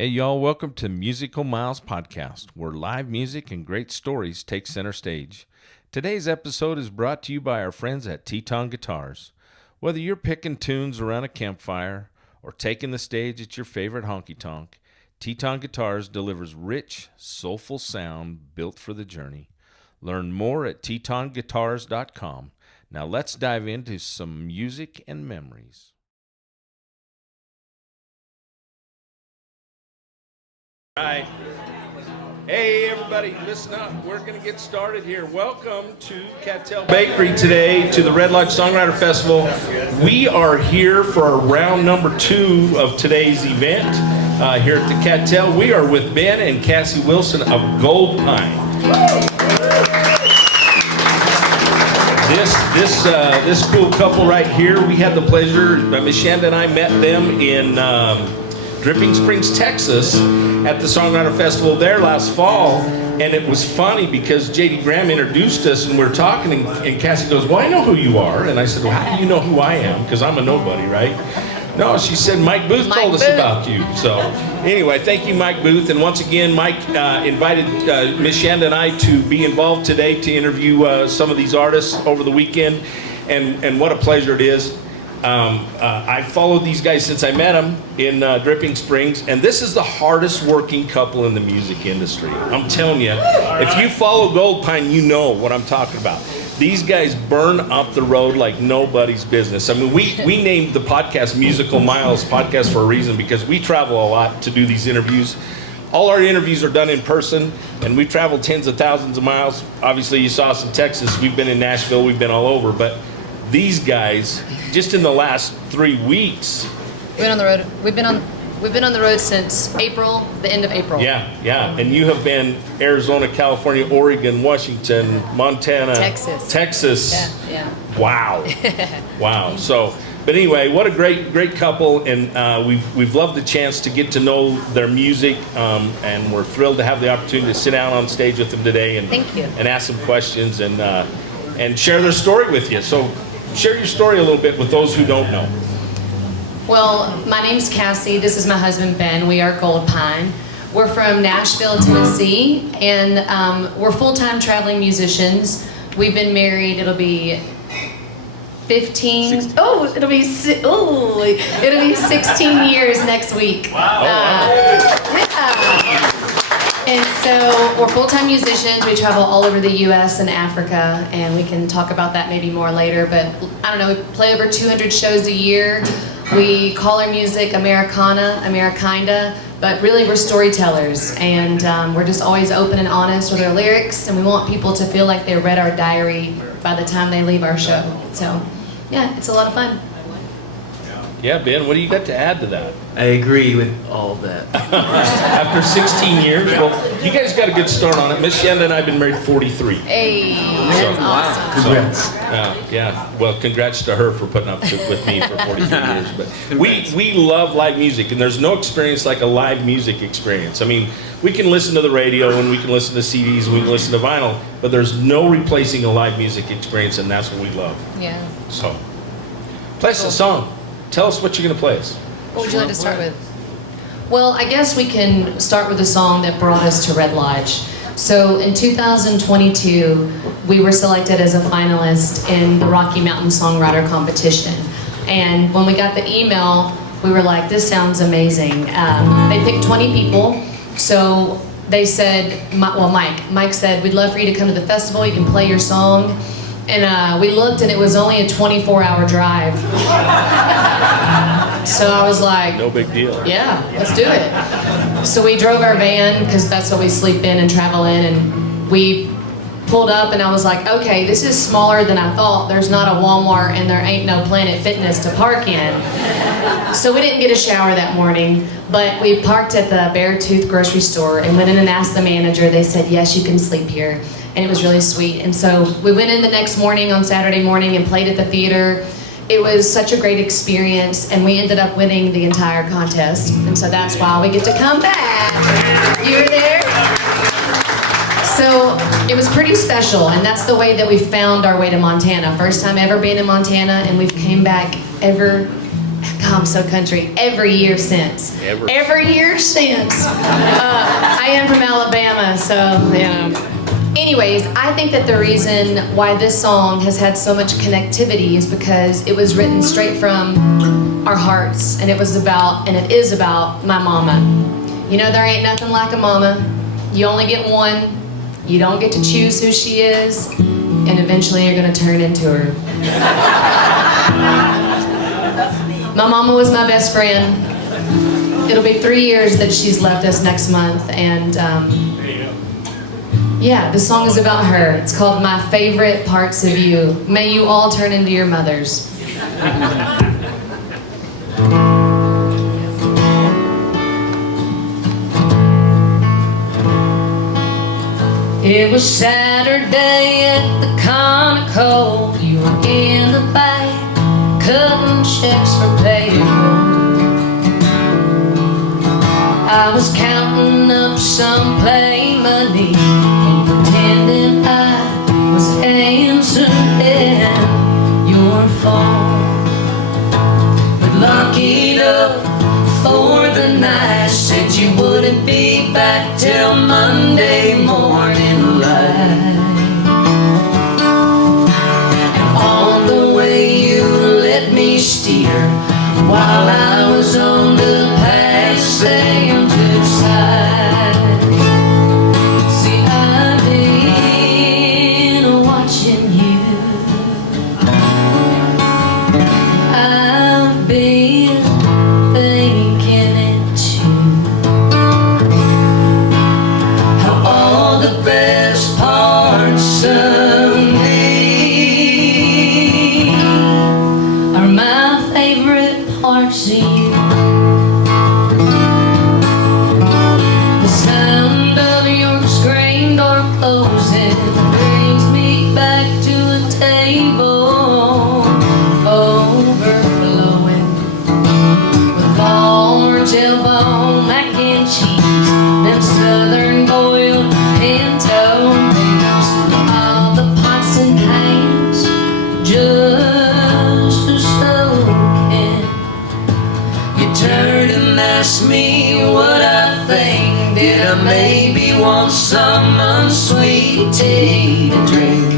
Hey y'all, welcome to Musical Miles Podcast, where live music and great stories take center stage. Today's episode is brought to you by our friends at Teton Guitars. Whether you're picking tunes around a campfire or taking the stage at your favorite honky-tonk, Teton Guitars delivers rich, soulful sound built for the journey. Learn more at tetonguitars.com. Now let's dive into some music and memories. All right. Hey everybody, listen up. We're going to get started here. Welcome to Cattell Bakery today, to the Red Lodge Songwriter Festival. We are here for round number 2 of today's event here at the Cattell. We are with Ben and Kassie Wilson of Goldpine. This cool couple right here, we had the pleasure, Miss Shanda and I met them in Dripping Springs, Texas, at the Songwriter Festival there last fall, and it was funny because JD Graham introduced us, and we were talking, and Kassie goes, "Well, I know who you are," and I said, "Well, how do you know who I am? Because I'm a nobody, right?" No, she said, "Mike Booth told us about you." So, anyway, thank you, Mike Booth, and once again, Mike invited Miss Shanda and I to be involved today to interview some of these artists over the weekend, and what a pleasure it is. I followed these guys since I met them in Dripping Springs, and this is the hardest working couple in the music industry. I'm telling you, if you follow Goldpine, you know what I'm talking about. These guys burn up the road like nobody's business. I mean, we named the podcast Musical Miles Podcast for a reason, because we travel a lot to do these interviews. All our interviews are done in person, and we travel tens of thousands of miles. Obviously, you saw us in Texas. We've been in Nashville. We've been all over, but these guys, just in the last 3 weeks, we've been on the road. We've been on the road since April, the end of April. Yeah. And you have been Arizona, California, Oregon, Washington, Montana, Texas. Yeah. Wow. Wow. So, but anyway, what a great couple, and we've loved the chance to get to know their music, and we're thrilled to have the opportunity to sit down on stage with them today and thank you, and ask some questions and share their story with you. So, share your story a little bit with those who don't know. Well, my name's Kassie. This is my husband, Ben. We are Goldpine. We're from Nashville, Tennessee, and we're full-time traveling musicians. We've been married, it'll be 16 years next week. Wow. Yeah. And so we're full-time musicians. We travel all over the U.S. and Africa, and we can talk about that maybe more later. But I don't know, we play over 200 shows a year. We call our music Americana, Americana, but really we're storytellers, and we're just always open and honest with our lyrics, and we want people to feel like they read our diary by the time they leave our show. So, yeah, it's a lot of fun. Yeah, Ben, what do you got to add to that? I agree with all of that. After 16 years, well, you guys got a good start on it. Miss Shanda and I have been married 43. Hey, that's awesome. Congrats. Yeah. Well, congrats to her for putting up with me for 43 years. But we love live music, and there's no experience like a live music experience. I mean, we can listen to the radio, and we can listen to CDs, and we can listen to vinyl, but there's no replacing a live music experience, and that's what we love. Yeah. So, play us a song. Tell us what you're going to play us. What would you like to start with? Well, I guess we can start with a song that brought us to Red Lodge. So in 2022, we were selected as a finalist in the Rocky Mountain Songwriter Competition. And when we got the email, we were like, this sounds amazing. They picked 20 people. So they said, Mike said, we'd love for you to come to the festival. You can play your song. And we looked, and it was only a 24-hour drive. So I was like, no big deal. Yeah, let's do it. So we drove our van, because that's what we sleep in and travel in, and we pulled up, and I was like, okay, this is smaller than I thought. There's not a Walmart, and there ain't no Planet Fitness to park in. So we didn't get a shower that morning, but we parked at the Beartooth grocery store and went in and asked the manager. They said, yes, you can sleep here. And it was really sweet. And so we went in the next morning on Saturday morning and played at the theater. It was such a great experience, and we ended up winning the entire contest. And so that's why we get to come back. You were there? So it was pretty special, and that's the way that we found our way to Montana. First time ever being in Montana, and we've came back I'm so country. Every year since. Every year since. I am from Alabama, so, you know. Anyways, I think that the reason why this song has had so much connectivity is because it was written straight from our hearts, and it is about my mama. You know, there ain't nothing like a mama. You only get one. You don't get to choose who she is, and eventually you're gonna turn into her. My mama was my best friend. It'll be 3 years that she's left us next month, and yeah, this song is about her. It's called My Favorite Parts of You. May you all turn into your mothers. It was Saturday at the Conoco. You were in the back, cutting checks for payroll. I was counting up some play money and pretending I was answering your phone. But locked up for the night, said you wouldn't be back till Monday morning light. And on the way you let me steer while I was on the passenger side. See, I've been watching you. I've been thinking it too. How all the best parts of me are my favorite parts of you. The sound of your screen door closing brings me back to a table overflowing with orange elbow mac and cheese, them southern boiled pinto beans, all the pots and pans just a soaking. You turn and ask me what I think. Did I maybe want some unsweet tea to drink?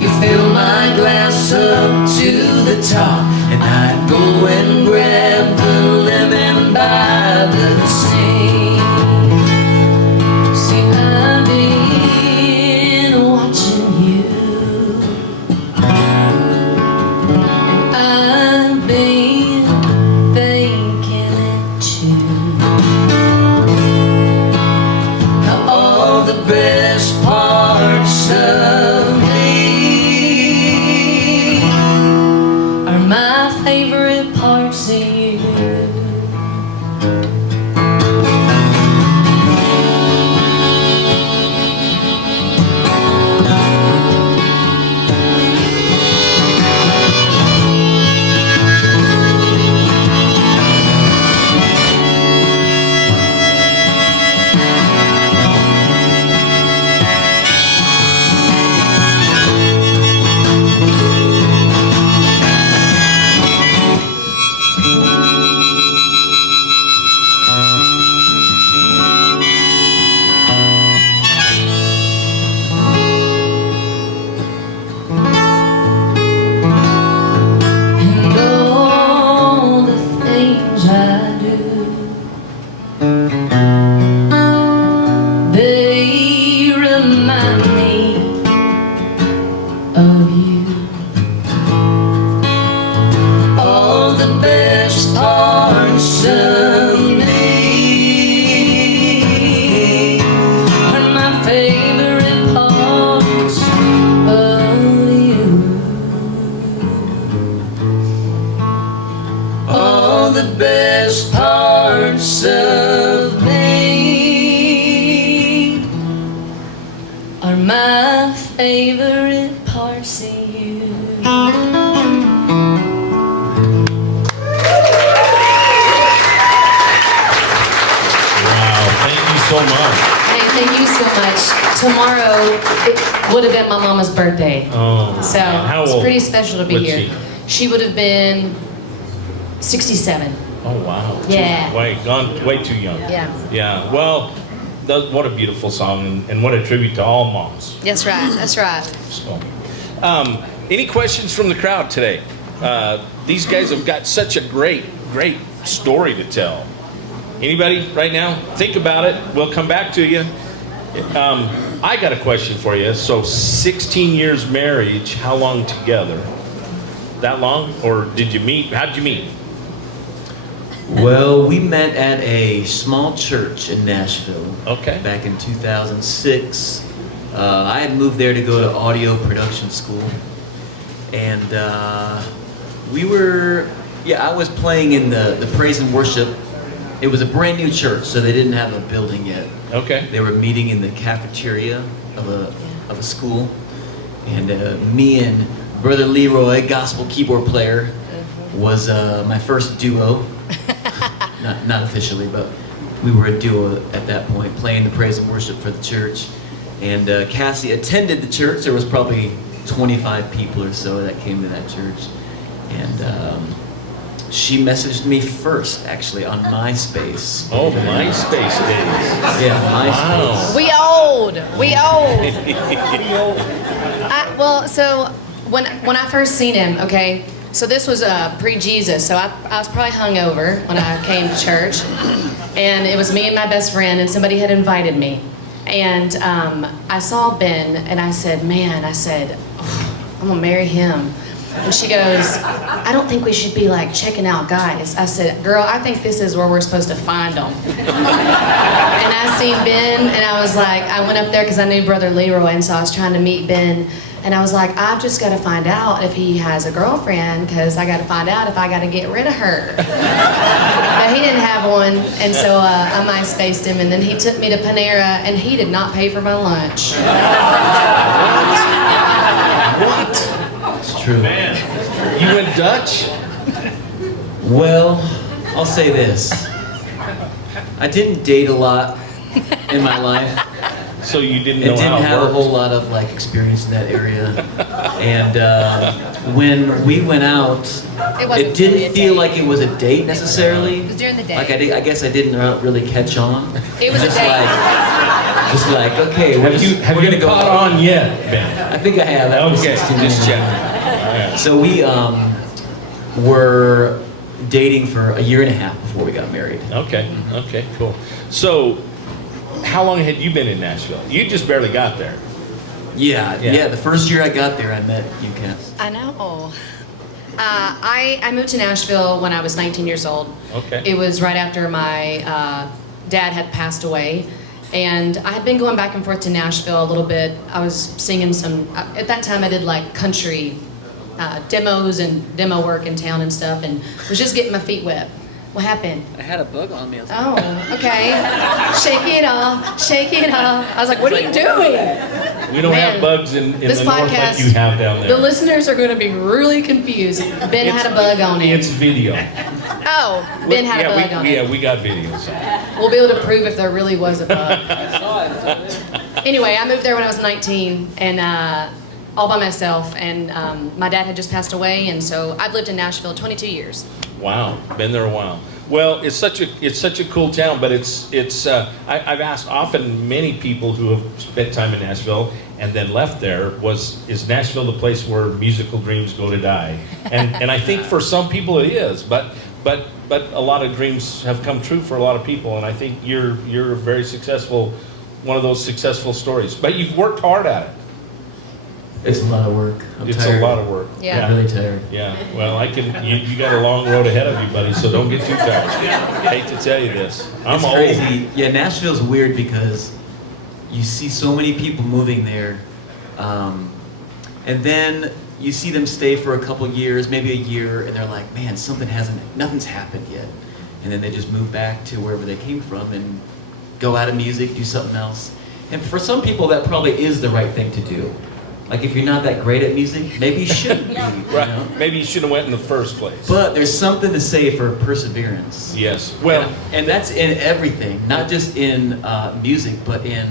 You fill my glass up to the top, and I'd go and grab the lemon by the sink. See, I've been watching you, and I've been thinking it too. How all the best parts of me are my favorite parts of you. And all the things I do, they remind me of you. All the best parts of me are my favorite parts of you. All the best parts of me are my favorite parts of you. Wow, thank you so much. Hey, thank you so much. Tomorrow, it would have been my mama's birthday. Oh, So man. How it's old pretty special to be was here. she? she would have been 67. Oh, wow. Yeah. Gone way too young. Yeah. Yeah. Well, what a beautiful song, and what a tribute to all moms. That's right. That's right. So, any questions from the crowd today? These guys have got such a great story to tell. Anybody right now? Think about it. We'll come back to you. I got a question for you. So 16 years marriage, how long together? That long? Or did you meet? How did you meet? Well, we met at a small church in Nashville. Okay. Back in 2006. I had moved there to go to audio production school. And I was playing in the praise and worship. It was a brand new church, so they didn't have a building yet. Okay. They were meeting in the cafeteria of a school. And me and Brother Leroy, gospel keyboard player, was my first duo. Not officially, but we were a duo at that point, playing the praise and worship for the church. And Kassie attended the church. There was probably 25 people or so that came to that church. And she messaged me first, actually, on MySpace. Oh, MySpace days. Yeah, MySpace. Wow. We old. Well, so when I first seen him, okay, so this was pre-Jesus, so I was probably hungover when I came to church, and it was me and my best friend, and somebody had invited me, and I saw Ben, and I said, oh, I'm gonna marry him. And she goes, I don't think we should be like checking out guys. I said, girl, I think this is where we're supposed to find them. And I seen Ben, and I was like, I went up there because I knew Brother Leroy, and so I was trying to meet Ben. And I was like, I've just got to find out if he has a girlfriend, because I got to find out if I got to get rid of her. But he didn't have one, and so I MySpaced him, and then he took me to Panera, and he did not pay for my lunch. What? It's true. Man, you went Dutch? Well, I'll say this. I didn't date a lot in my life. So you didn't It know didn't how it have worked? a whole lot of like experience in that area. And when we went out, It wasn't it didn't really a feel date. like it was a date necessarily. It was during the day. Like I guess I didn't really catch on. It was a just date. Just like okay, Have you gonna go caught out. on yet, Ben? I think I have. After Okay, 16 just years. checking. So we were dating for a year and a half before we got married. Okay, cool. So, how long had you been in Nashville? You just barely got there. Yeah. The first year I got there, I met you, Cass. I know. I moved to Nashville when I was 19 years old. Okay. It was right after my dad had passed away. And I had been going back and forth to Nashville a little bit. I was singing at that time I did like country demos and demo work in town and stuff, and was just getting my feet wet. What happened? I had a bug on me. Oh, okay. Shake it off, shake it off. I was like, what are you doing? We don't Man, have bugs in this the north like podcast, you have down there. The listeners are going to be really confused. Ben had a bug on it. It's video. Oh, Ben had a bug on it. Yeah, we got videos. We'll be able to prove if there really was a bug. Anyway, I moved there when I was 19, and all by myself, and my dad had just passed away, and so I've lived in Nashville 22 years. Wow, been there a while. Well, it's such a cool town, but I've asked often many people who have spent time in Nashville and then left there, is Nashville the place where musical dreams go to die? And I think for some people it is, but a lot of dreams have come true for a lot of people, and I think you're a very successful, one of those successful stories. But you've worked hard at it. It's a lot of work. I'm tired. A lot of work. Yeah. I'm really tired. Yeah, well, you got a long road ahead of you, buddy, so don't get too tired. Hate to tell you this. I'm It's old. crazy. Yeah, Nashville's weird because you see so many people moving there, and then you see them stay for a couple years, maybe a year, and they're like, man, nothing's happened yet. And then they just move back to wherever they came from and go out of music, do something else. And for some people, that probably is the right thing to do. Like if you're not that great at music, maybe you shouldn't be. Right. Maybe you shouldn't have went in the first place. But there's something to say for perseverance. Yes. Well, And that's in everything, not just in music, but in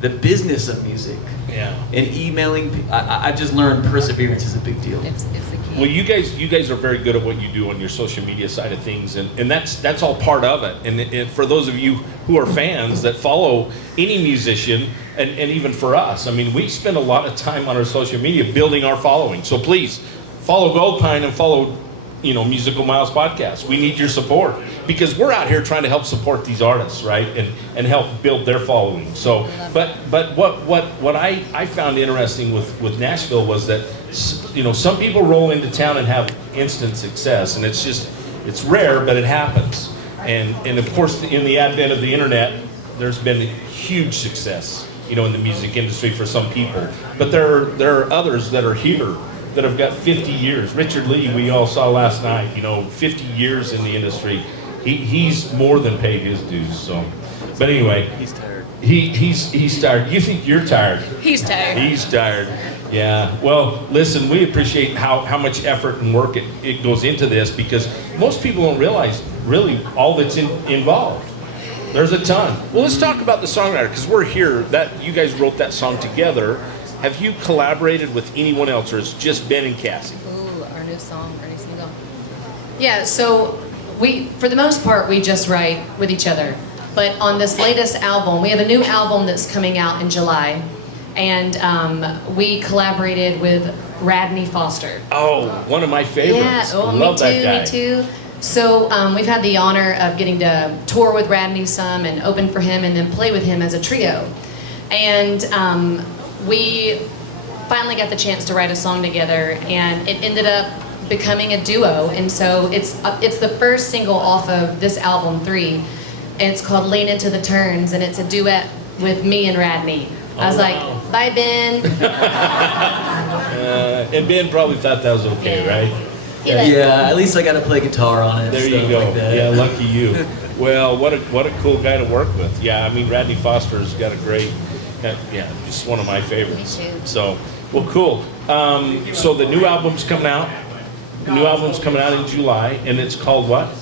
the business of music. yeah. And emailing, I've just learned perseverance is a big deal. It's the key. Well, you guys are very good at what you do on your social media side of things, and that's all part of it. And for those of you who are fans that follow any musician, and even for us, I mean, we spend a lot of time on our social media building our following. So please follow Goldpine and follow, Musical Miles Podcast. We need your support because we're out here trying to help support these artists, right? And help build their following. So, but what I found interesting with Nashville was that, some people roll into town and have instant success, and it's rare, but it happens. And of course, in the advent of the internet, there's been huge success, in the music industry for some people. But there are others that are here that have got 50 years. Richard Lee, we all saw last night, 50 years in the industry. He's more than paid his dues. So, but anyway, He's tired. He's tired. You think you're tired? He's tired. He's tired. Yeah. Well, listen, we appreciate how much effort and work it goes into this, because most people don't realize really all that's involved. There's a ton. Well, let's talk about the songwriter, because we're here. That you guys wrote that song together. Have you collaborated with anyone else, or it's just Ben and Kassie? Ooh, our new song, our new single. Yeah, so for the most part, we just write with each other. But on this latest album, we have a new album that's coming out in July, and we collaborated with Radney Foster. Oh, one of my favorites. Yeah, oh, Love that guy. me too. So we've had the honor of getting to tour with Radney some and open for him and then play with him as a trio. And we finally got the chance to write a song together, and it ended up becoming a duo. And so it's the first single off of this album, 3, and it's called Lean Into the Turns, and it's a duet with me and Radney. I was like, bye, Ben. And Ben probably thought that was okay, right? Yeah, at least I got to play guitar on it. There stuff you go. Like that. Yeah, lucky you. Well, what a cool guy to work with. Yeah, I mean, Radney Foster's got a great, just one of my favorites. Me too. So, well, cool. So the new album's coming out. The new album's coming out in July, and it's called what?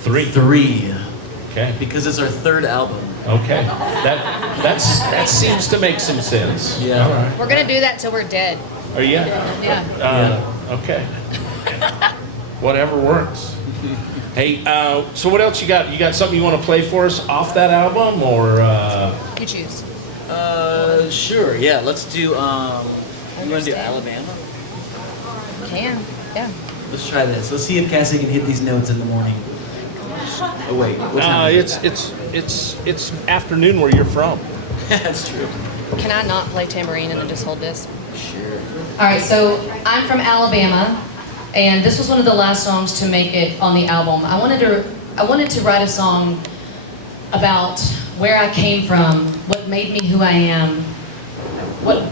3. 3. Okay. Because it's our 3rd album. Okay. That seems to make some sense. Yeah. All right. We're gonna do that till we're dead. Are you? Yeah. Okay. Whatever works. Hey, so what else you got? You got something you want to play for us off that album, or? You choose. Sure. Yeah. Let's do. You want to do Alabama? Can. Yeah. Let's try this. Let's see if Kassie can hit these notes in the morning. Oh wait. What time is it? It's afternoon where you're from. That's true. Can I not play tambourine and then just hold this? Sure. All right, so I'm from Alabama, and this was one of the last songs to make it on the album. I wanted to write a song about where I came from, what made me who I am,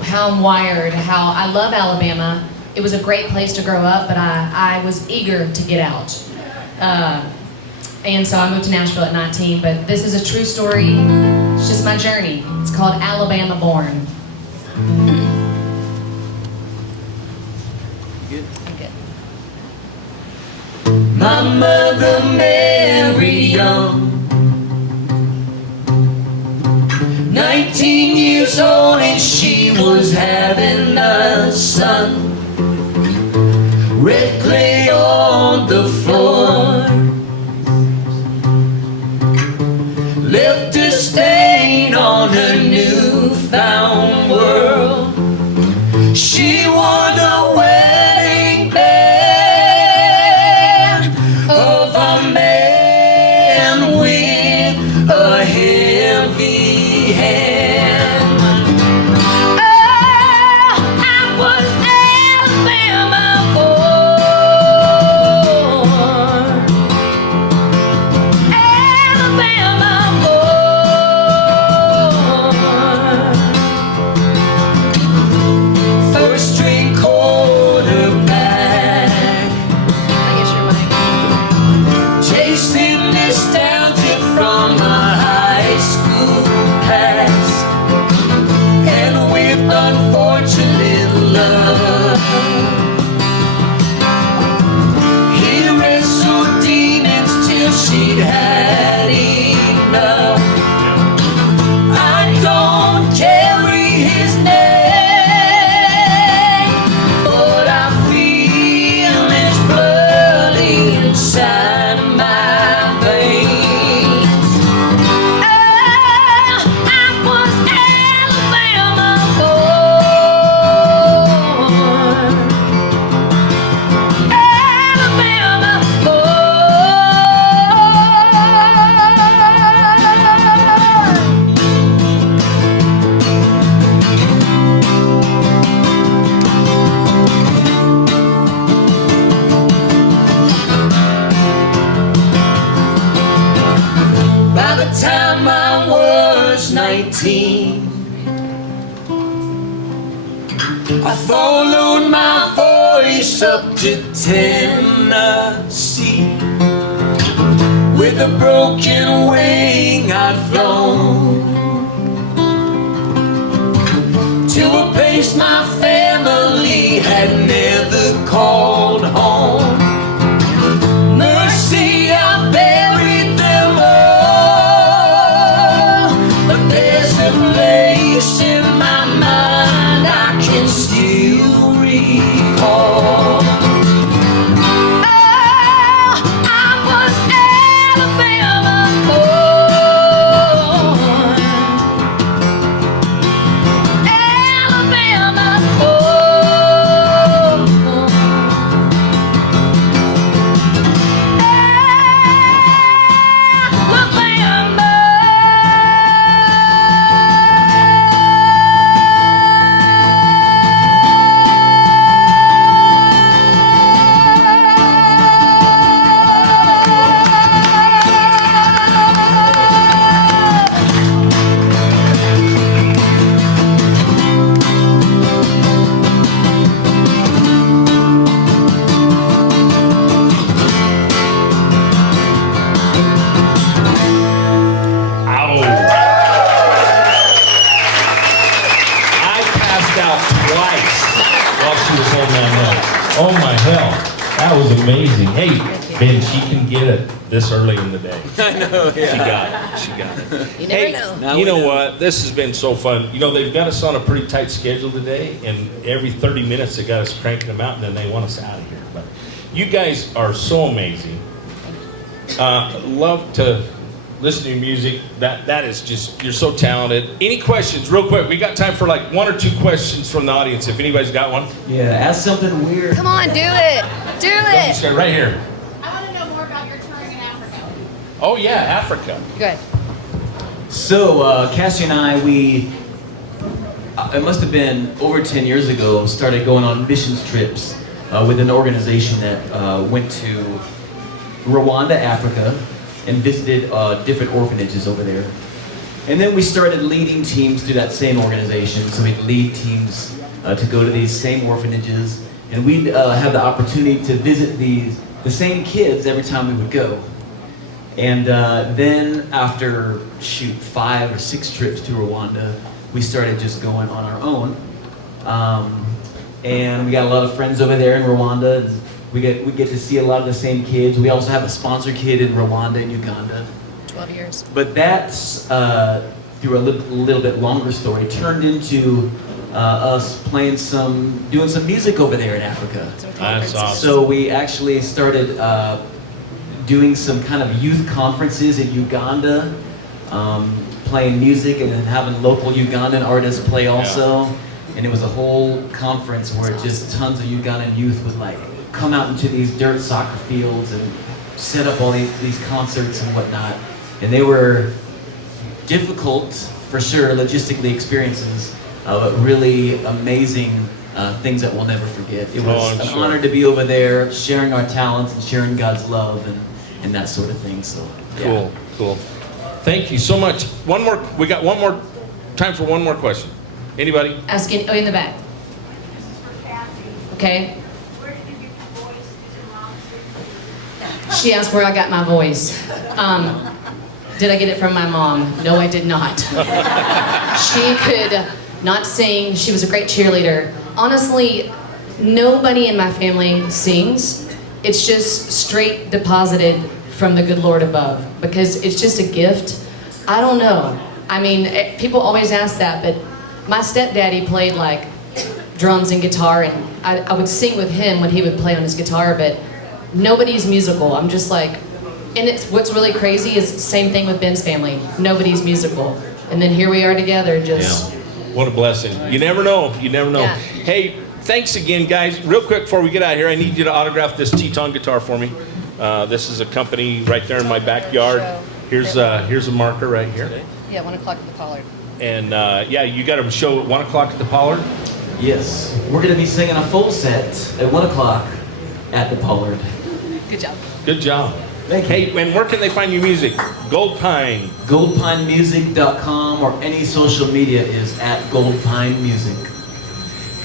how I'm wired, how I love Alabama. It was a great place to grow up, but I was eager to get out. And so I moved to Nashville at 19, but this is a true story. It's just my journey. It's called Alabama Born. Good. I'm good. My mother married young, 19 years old, and she was having a son. Red clay on the floor left a stain on her newfound world. She wore the wedding band of a man with a heavy hand. Oh, I was Alabama born. Alabama born. First string quarterback, I guess you're right. chasing nostalgia from a high time I was 19, I followed my voice up to Tennessee. With a broken wing I'd flown to a place my family had never called home. Mercy, I buried them all, but there's a place in my mind I can still recall. Oh my hell, that was amazing. Hey, Ben, she can get it this early in the day. I know, yeah. She got it. You never Hey, know. you know what? This has been so fun. You know, they've got us on a pretty tight schedule today, and every 30 minutes they got us cranking them out, and then they want us out of here. But you guys are so amazing. Love to listen to your music. That is just, you're so talented. Any questions, real quick? We got time for like 1 or 2 questions from the audience, if anybody's got one. Yeah, ask something weird. Come on, do it. Do it. Just right here. I want to know more about your touring in Africa. Oh yeah, Africa. Good. So, Kassie and I, it must have been over 10 years ago, started going on missions trips with an organization that went to Rwanda, Africa, and visited different orphanages over there. And then we started leading teams through that same organization. So we'd lead teams to go to these same orphanages, and we'd have the opportunity to visit the same kids every time we would go. And then after, 5 or 6 trips to Rwanda, we started just going on our own. And we got a lot of friends over there in Rwanda. We get to see a lot of the same kids. We also have a sponsor kid in Rwanda and Uganda. 12 years. But that's, through a little bit longer story, turned into us doing some music over there in Africa. Some That's conferences. awesome. So we actually started doing some kind of youth conferences in Uganda, playing music and then having local Ugandan artists play also. And it was a whole conference where just tons of Ugandan youth would like come out into these dirt soccer fields and set up all these concerts and whatnot. And they were difficult, for sure, logistically experiences, but really amazing things that we'll never forget. It was I'm an sure. honor to be over there, sharing our talents and sharing God's love and that sort of thing. So, yeah. Cool. Thank you so much. One more. We got time for one more question. Anybody? Asking, in the back. This is for Kassie. Okay. Where did you get your voice? Is it mom? She asked where I got my voice. Did I get it from my mom? No, I did not. She could not sing. She was a great cheerleader. Honestly, nobody in my family sings. It's just straight deposited from the good Lord above because it's just a gift. I don't know. I mean, people always ask that, but my stepdaddy played like drums and guitar, and I would sing with him when he would play on his guitar, but nobody's musical. I'm just like, and it's what's really crazy is same thing with Ben's family. Nobody's musical. And then here we are together just. Yeah. What a blessing. You never know. You never know. Yeah. Hey, thanks again, guys. Real quick before we get out of here, I need you to autograph this Teton guitar for me. This is a company right there in my backyard. Here's a marker right here. Yeah, 1 o'clock at the Pollard. And yeah, you got a show at 1 o'clock at the Pollard. Yes, we're going to be singing a full set at 1 o'clock at the Pollard. Good job. Good job. Thank you. Hey, and where can they find your music? Goldpine. Goldpinemusic.com or any social media is at Goldpine Music.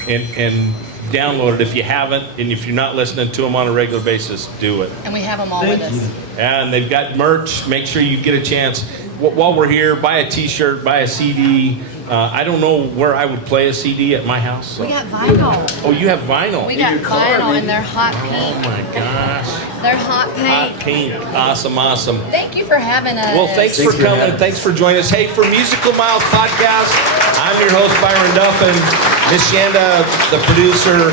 And download it if you haven't, and if you're not listening to them on a regular basis, do it. And we have them all Thank with you. us. And they've got merch. Make sure you get a chance. While we're here, buy a T-shirt, buy a CD. I don't know where I would play a CD at my house. So. We got vinyl. Oh, you have vinyl We in got your car, vinyl maybe? and they're hot Oh pink. my gosh. They're hot Hot pink. pink. Awesome, awesome. Thank you for having us. Well, thanks for Thanks for coming. having us. Thanks for joining us. Hey, for Musical Miles Podcast, I'm your host, Byron Duffin. Miss Shanda, the producer.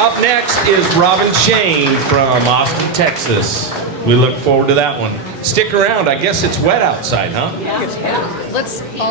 Up next is Robin Shane from Austin, Texas. We look forward to that one. Stick around. I guess it's wet outside, huh? Let's all